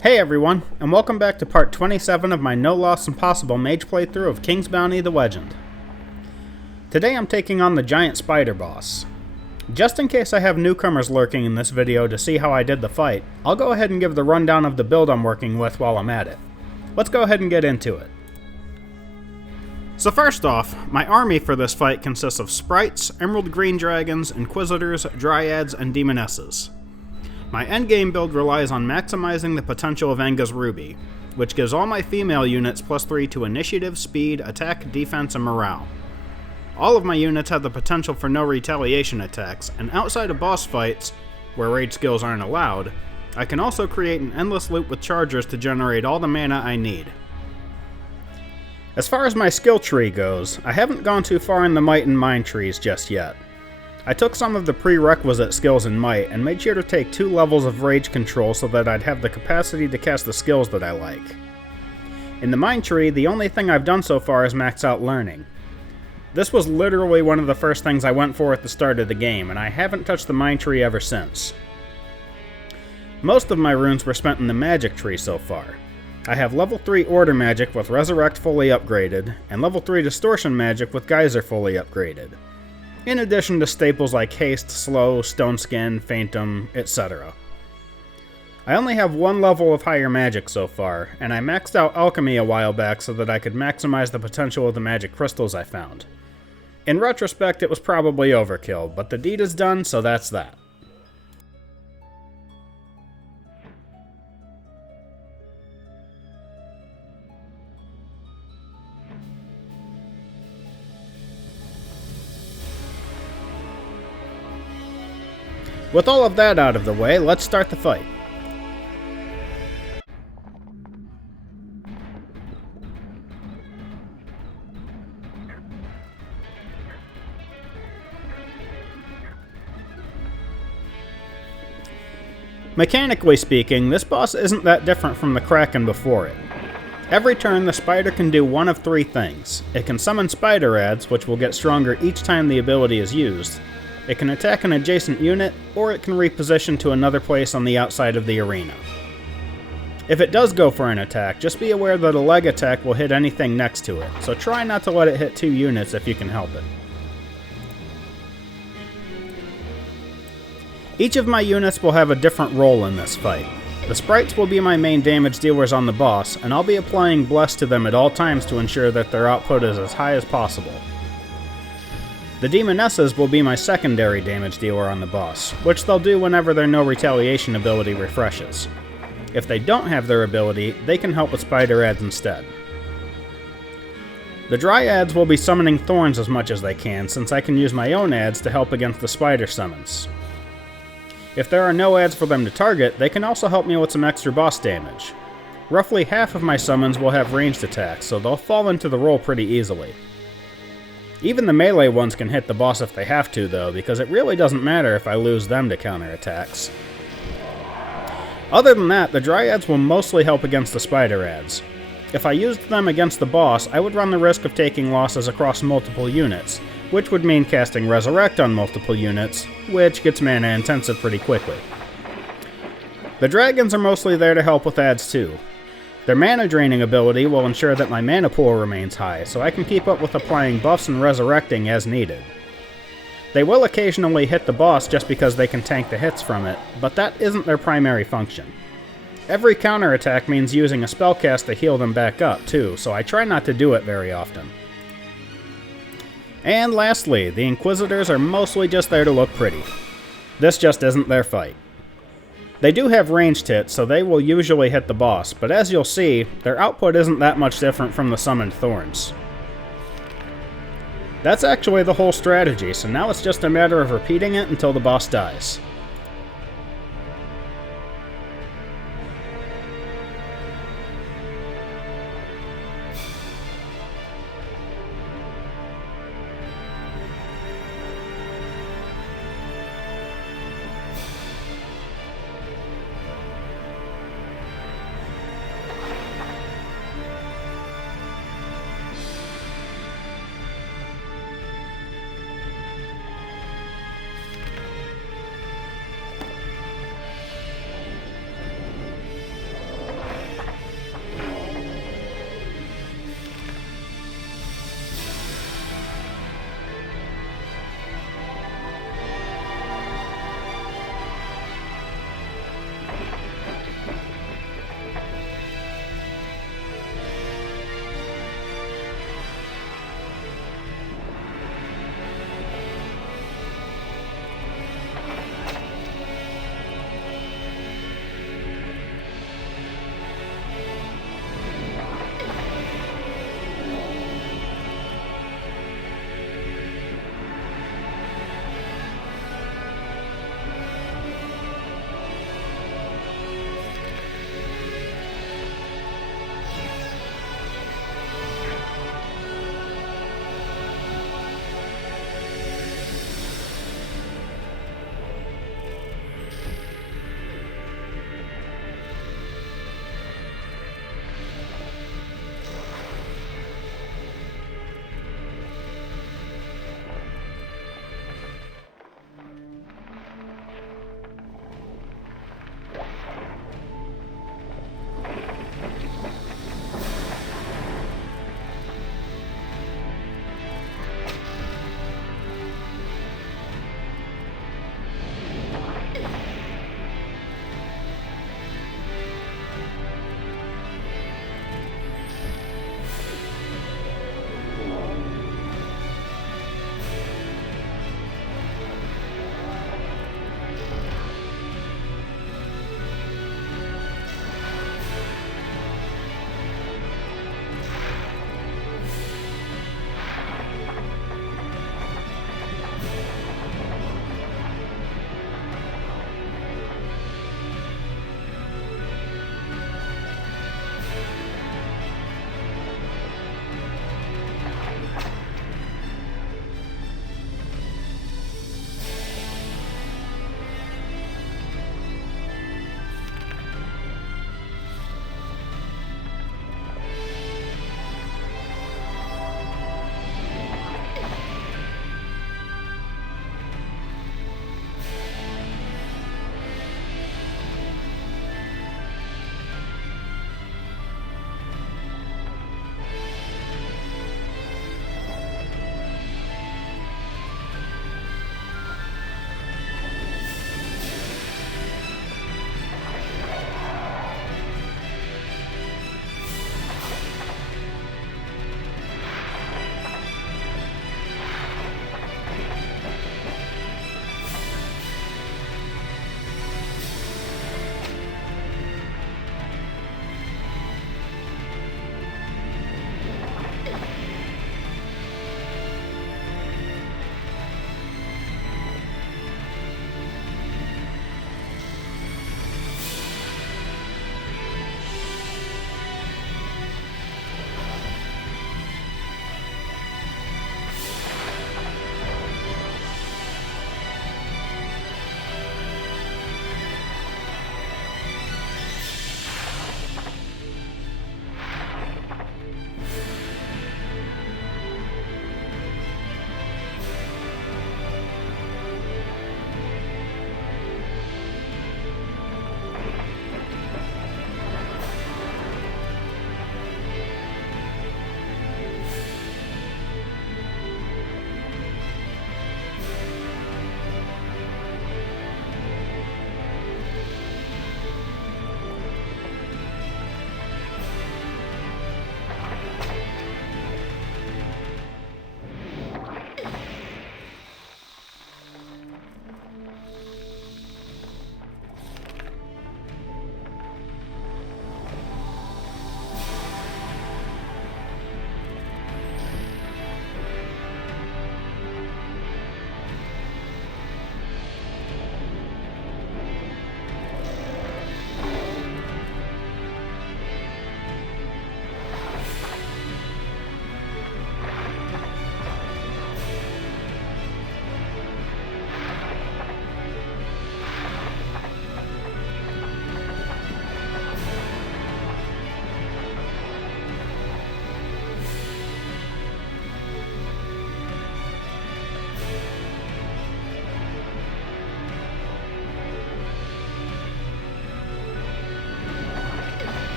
Hey everyone, and welcome back to part 27 of my No Loss Impossible Mage playthrough of King's Bounty: The Legend. Today I'm taking on the giant spider boss. Just in case I have newcomers lurking in this video to see how I did the fight, I'll go ahead and give the rundown of the build I'm working with while I'm at it. Let's go ahead and get into it. So first off, my army for this fight consists of sprites, emerald green dragons, inquisitors, dryads, and demonesses. My endgame build relies on maximizing the potential of Enga's Ruby, which gives all my female units +3 to initiative, speed, attack, defense, and morale. All of my units have the potential for no retaliation attacks, and outside of boss fights, where raid skills aren't allowed, I can also create an endless loop with chargers to generate all the mana I need. As far as my skill tree goes, I haven't gone too far in the Might and Mind trees just yet. I took some of the prerequisite skills in Might and made sure to take 2 levels of rage control so that I'd have the capacity to cast the skills that I like. In the Mind tree, the only thing I've done so far is max out learning. This was literally one of the first things I went for at the start of the game, and I haven't touched the Mind tree ever since. Most of my runes were spent in the Magic tree so far. I have level 3 Order Magic with Resurrect fully upgraded, and level 3 Distortion Magic with Geyser fully upgraded, in addition to staples like Haste, Slow, Stone Skin, Phantom, etc. I only have 1 level of higher magic so far, and I maxed out Alchemy a while back so that I could maximize the potential of the magic crystals I found. In retrospect, it was probably overkill, but the deed is done, so that's that. With all of that out of the way, let's start the fight. Mechanically speaking, this boss isn't that different from the Kraken before it. Every turn, the spider can do one of 3 things. It can summon spider adds, which will get stronger each time the ability is used. It can attack an adjacent unit, or it can reposition to another place on the outside of the arena. If it does go for an attack, just be aware that a leg attack will hit anything next to it, so try not to let it hit 2 units if you can help it. Each of my units will have a different role in this fight. The sprites will be my main damage dealers on the boss, and I'll be applying Bless to them at all times to ensure that their output is as high as possible. The Demonesses will be my secondary damage dealer on the boss, which they'll do whenever their No Retaliation ability refreshes. If they don't have their ability, they can help with spider adds instead. The Dryads will be summoning thorns as much as they can, since I can use my own adds to help against the spider summons. If there are no adds for them to target, they can also help me with some extra boss damage. Roughly half of my summons will have ranged attacks, so they'll fall into the role pretty easily. Even the melee ones can hit the boss if they have to, though, because it really doesn't matter if I lose them to counterattacks. Other than that, the Dryads will mostly help against the spider adds. If I used them against the boss, I would run the risk of taking losses across multiple units, which would mean casting Resurrect on multiple units, which gets mana intensive pretty quickly. The dragons are mostly there to help with adds too. Their mana draining ability will ensure that my mana pool remains high, so I can keep up with applying buffs and resurrecting as needed. They will occasionally hit the boss just because they can tank the hits from it, but that isn't their primary function. Every counterattack means using a spellcast to heal them back up too, so I try not to do it very often. And lastly, the Inquisitors are mostly just there to look pretty. This just isn't their fight. They do have ranged hits, so they will usually hit the boss, but as you'll see, their output isn't that much different from the summoned thorns. That's actually the whole strategy, so now it's just a matter of repeating it until the boss dies.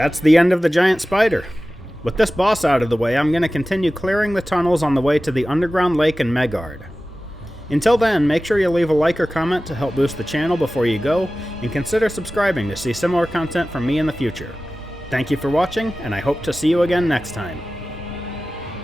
That's the end of the giant spider. With this boss out of the way, I'm going to continue clearing the tunnels on the way to the underground lake in Megard. Until then, make sure you leave a like or comment to help boost the channel before you go, and consider subscribing to see similar content from me in the future. Thank you for watching, and I hope to see you again next time.